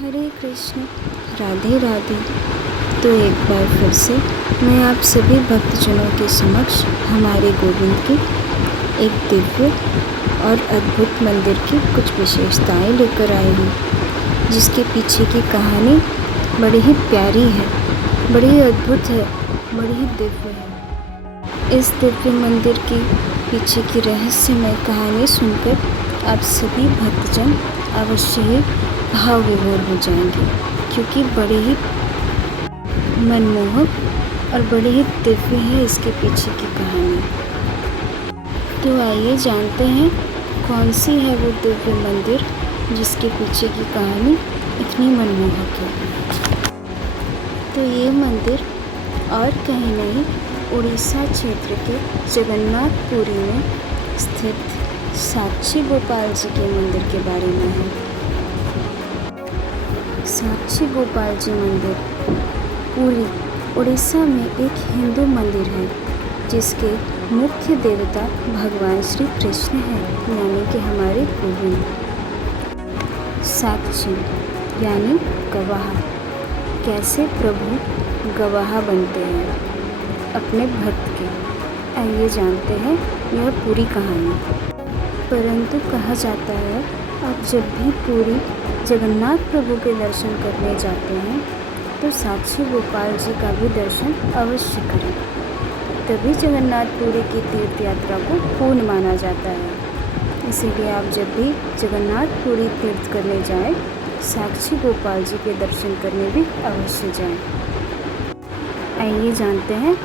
हरे कृष्ण, राधे राधे। तो एक बार फिर से मैं आप सभी भक्तजनों के समक्ष हमारे गोविंद की एक दिव्य और अद्भुत मंदिर की कुछ विशेषताएं लेकर आई हूँ, जिसके पीछे की कहानी बड़ी ही प्यारी है, बड़ी ही अद्भुत है, बड़ी ही दिव्य है। इस दिव्य मंदिर के पीछे की रहस्यमय कहानी सुनकर आप सभी भक्तजन अवश्य ही भाव विभोर हो जाएंगे, क्योंकि बड़े ही मनमोहक और बड़े ही दिव्य है इसके पीछे की कहानी। तो आइए जानते हैं कौन सी है वो दिव्य मंदिर जिसके पीछे की कहानी इतनी मनमोहक है। तो ये मंदिर और कहीं नहीं, उड़ीसा क्षेत्र के जगन्नाथपुरी में स्थित साक्षी गोपाल जी के मंदिर के बारे में है। साक्षी गोपाल जी मंदिर पुरी, उड़ीसा में एक हिंदू मंदिर है, जिसके मुख्य देवता भगवान श्री कृष्ण हैं, यानी कि हमारे गोविंद। साक्षी यानी गवाह। कैसे प्रभु गवाह बनते हैं अपने भक्त के, आइए जानते हैं यह पूरी कहानी। परंतु कहा जाता है, आप जब भी पूरी जगन्नाथ प्रभु के दर्शन करने जाते हैं तो साक्षी गोपाल जी का भी दर्शन अवश्य करें, तभी जगन्नाथपुरी की तीर्थ यात्रा को पूर्ण माना जाता है। इसीलिए आप जब भी जगन्नाथपुरी तीर्थ करने जाएं, साक्षी गोपाल जी के दर्शन करने भी अवश्य जाएं। आइए जानते हैं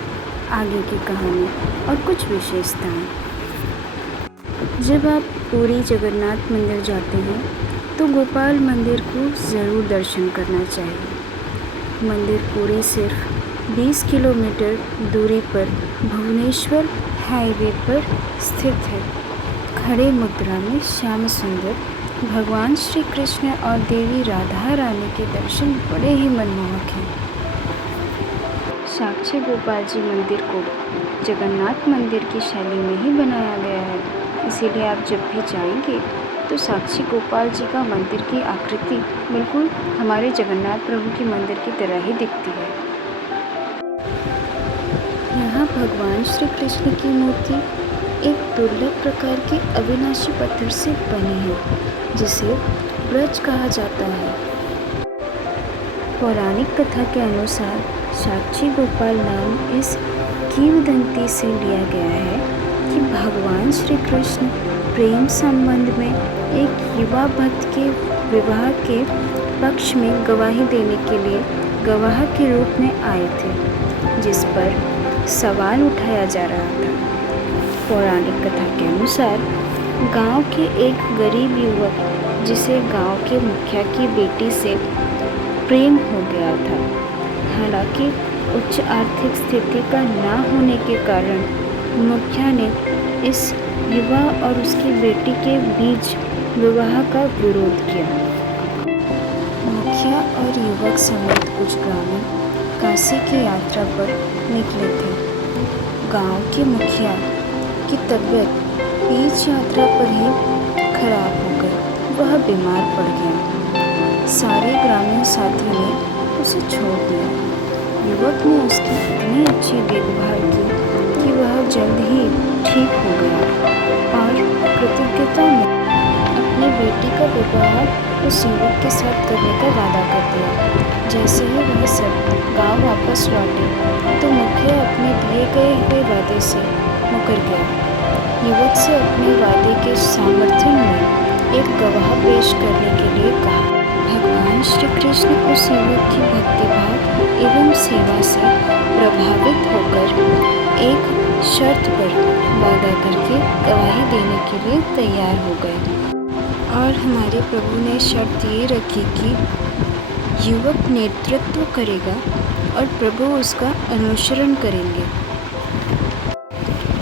आगे की कहानी और कुछ विशेषताएं। जब आप पूरी जगन्नाथ मंदिर जाते हैं तो गोपाल मंदिर को ज़रूर दर्शन करना चाहिए। मंदिर पूरी सिर्फ 20 किलोमीटर दूरी पर भुवनेश्वर हाईवे पर स्थित है। खड़े मुद्रा में श्याम सुंदर भगवान श्री कृष्ण और देवी राधा रानी के दर्शन बड़े ही मनमोहक हैं। साक्षी गोपाल जी मंदिर को जगन्नाथ मंदिर की शैली में ही बनाया गया है, इसीलिए आप जब भी जाएंगे तो साक्षी गोपाल जी का मंदिर की आकृति बिल्कुल हमारे जगन्नाथ प्रभु की मंदिर की तरह ही दिखती है। यहाँ भगवान श्री कृष्ण की मूर्ति एक दुर्लभ प्रकार के अविनाशी पत्थर से बनी है, जिसे ब्रज कहा जाता है। पौराणिक कथा के अनुसार साक्षी गोपाल नाम इस किंवदंती से लिया गया है कि भगवान श्री कृष्ण प्रेम संबंध में एक युवा भक्त के विवाह के पक्ष में गवाही देने के लिए गवाह के रूप में आए थे, जिस पर सवाल उठाया जा रहा था। पौराणिक कथा के अनुसार गांव के एक गरीब युवक, जिसे गांव के मुखिया की बेटी से प्रेम हो गया था, हालांकि उच्च आर्थिक स्थिति का ना होने के कारण मुखिया ने इस युवा और उसकी बेटी के बीच विवाह का विरोध किया। मुखिया और युवक समेत कुछ ग्रामीण काशी की यात्रा पर निकले थे। गांव के मुखिया की तबीयत बीच यात्रा पर ही खराब हो गई, वह बीमार पड़ गया। सारे ग्रामीण साथियों ने उसे छोड़ दिया। युवक ने उसकी इतनी अच्छी देखभाल की कि वह जल्द ही ठीक हो गया और कृतज्ञता में अपनी बेटी का विवाह उस युवक के साथ करने का वादा कर दिया। जैसे ही वह सब गांव वापस लौटे तो मुखिया अपने दिए गए हुए वादे से मुकर गया। युवक से अपने वादे के समर्थन में एक गवाह पेश करने के लिए कहा। भगवान श्री कृष्ण उस युवक की भक्तिभाव एवं सेवा से प्रभावित होकर एक शर्त पर वादा करके गवाही देने के लिए तैयार हो गए, और हमारे प्रभु ने शर्त ये रखी कि युवक नेतृत्व करेगा और प्रभु उसका अनुसरण करेंगे,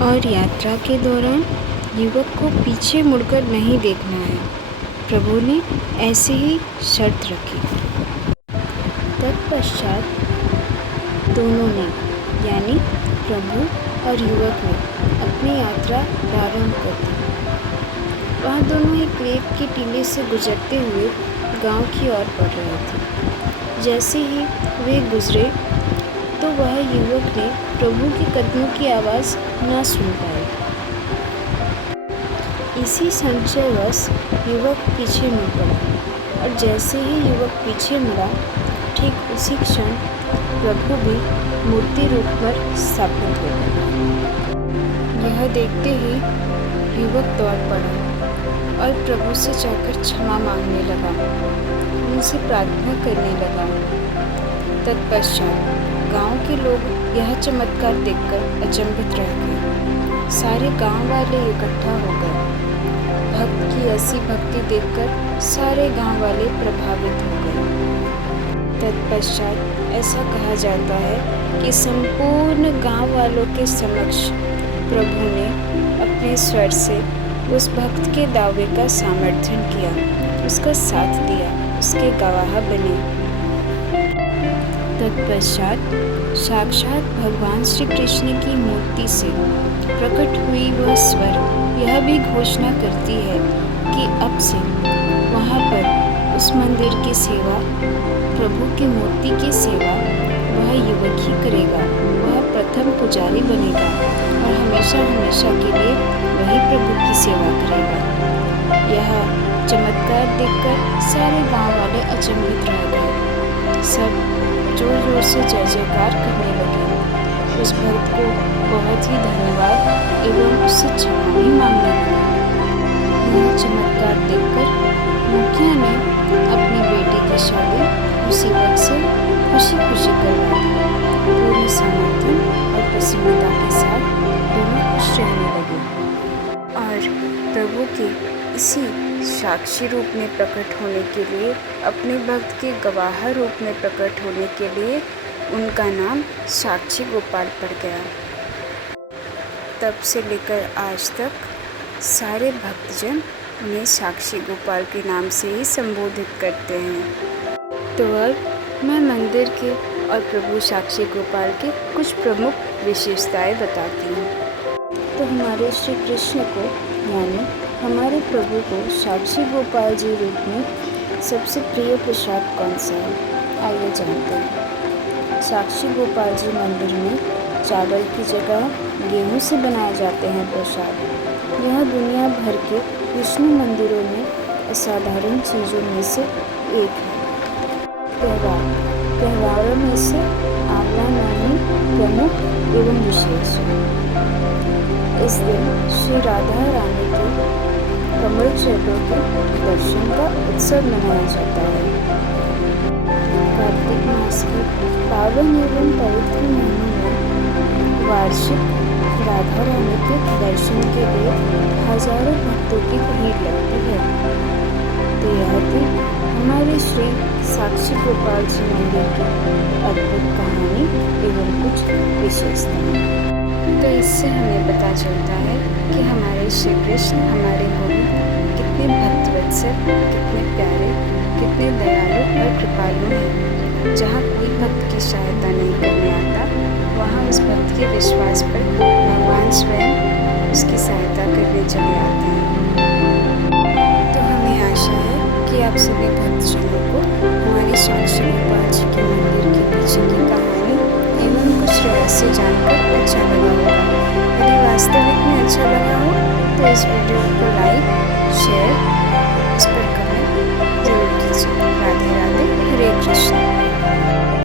और यात्रा के दौरान युवक को पीछे मुड़कर नहीं देखना है। प्रभु ने ऐसे ही शर्त रखी। तत्पश्चात दोनों ने, यानी प्रभु और युवक ने, अपनी यात्रा प्रारंभ कर दी। वह दोनों एक रेत के टीले से गुजरते हुए गांव की ओर बढ़ रहे थे। जैसे ही वे गुजरे तो वह युवक ने प्रभु के कदमों की आवाज़ न सुन पाई। इसी संशयवश युवक पीछे मुड़ पड़ा, और जैसे ही युवक पीछे मुड़ा, ठीक उसी क्षण प्रभु भी मूर्ति रूप पर स्थापित हो गए। यह देखते ही युवक दौड़ पड़ा और प्रभु से जाकर क्षमा मांगने लगा, उनसे प्रार्थना करने लगा। तत्पश्चात गांव के लोग यह चमत्कार देखकर अचंभित रह गए। सारे गांव वाले इकट्ठा हो गए। भक्त की ऐसी भक्ति देखकर सारे गांव वाले प्रभावित हो गए। तत्पश्चात ऐसा कहा जाता है कि संपूर्ण गांव वालों के समक्ष प्रभु ने अपने स्वर से उस भक्त के दावे का समर्थन किया, उसका साथ दिया, उसके गवाह बने। तत्पश्चात साक्षात भगवान श्री कृष्ण की मूर्ति से प्रकट हुई वह स्वर यह भी घोषणा करती है कि अब से वहाँ पर उस मंदिर की सेवा, प्रभु की मूर्ति की सेवा वह युवक ही करेगा। वह प्रथम पुजारी बनेगा और हमेशा हमेशा के लिए वही प्रभु की सेवा करेगा। यह चमत्कार देखकर सारे गांव वाले अचंभित रह गए। सब जोर जोर से जय जयकार करने लगे। उस भक्त को बहुत ही धन्यवाद एवं उससे क्षमा भी मांगने लगे। यह चमत्कार देखकर मुखिया ने अपनी बेटी की शादी उसी वक्त से खुशी खुशी करवा दी। पूर्ण समर्थन और प्रसन्नता के साथ दोनों खुश रहने लगे। और प्रभु के इसी साक्षी रूप में प्रकट होने के लिए, अपने भक्त के गवाह रूप में प्रकट होने के लिए उनका नाम साक्षी गोपाल पड़ गया। तब से लेकर आज तक सारे भक्तजन उन्हें साक्षी गोपाल के नाम से ही संबोधित करते हैं। तो अब मैं मंदिर के और प्रभु साक्षी गोपाल के कुछ प्रमुख विशेषताएं बताती हूँ। तो हमारे श्री कृष्ण को यानी हमारे प्रभु को साक्षी गोपाल जी रूप में सबसे प्रिय प्रसाद कौन सा है, आइए जानते हैं। साक्षी गोपाल जी मंदिर में चावल की जगह गेहूं से बनाए जाते हैं प्रसाद। यह दुनिया भर के विष्णु मंदिरों में असाधारण चीज़ों में से एक है। त्योहारों में से आंवला नवमी प्रमुख एवं विशेष है। इस दिन श्री राधा रानी के कमल चरणों के दर्शन का उत्सव मनाया जाता है। कार्तिक मास के पावन एवं पवित्र महीनों में वार्षिक राधा रानी के दर्शन के लिए हजारों भक्तों की भीड़ लगती है। तो यह थी हमारे श्री साक्षी गोपाल जी मंदिर की अद्भुत कहानी एवं कुछ विशेषताएं। तो इससे हमें पता चलता है कि हमारे श्री कृष्ण हमारे गुरु कितने भक्तवत्सल, कितने प्यारे, कितने दयालु और कृपालु हैं। जहाँ कोई भक्त की सहायता नहीं करने आता, वहाँ उस भक्त के विश्वास पर भगवान स्वयं उसकी सहायता करने चले आते हैं। तो हमें आशा है कि आप सभी भक्तजनों को हमारे साक्षी गोपाल जी के मंदिर के पीछे की कहानी एवं कुछ रहस्य जानकर अच्छा लगा होगा। यदि वास्तविक में अच्छा लगा हो तो इस वीडियो को लाइक, शेयर,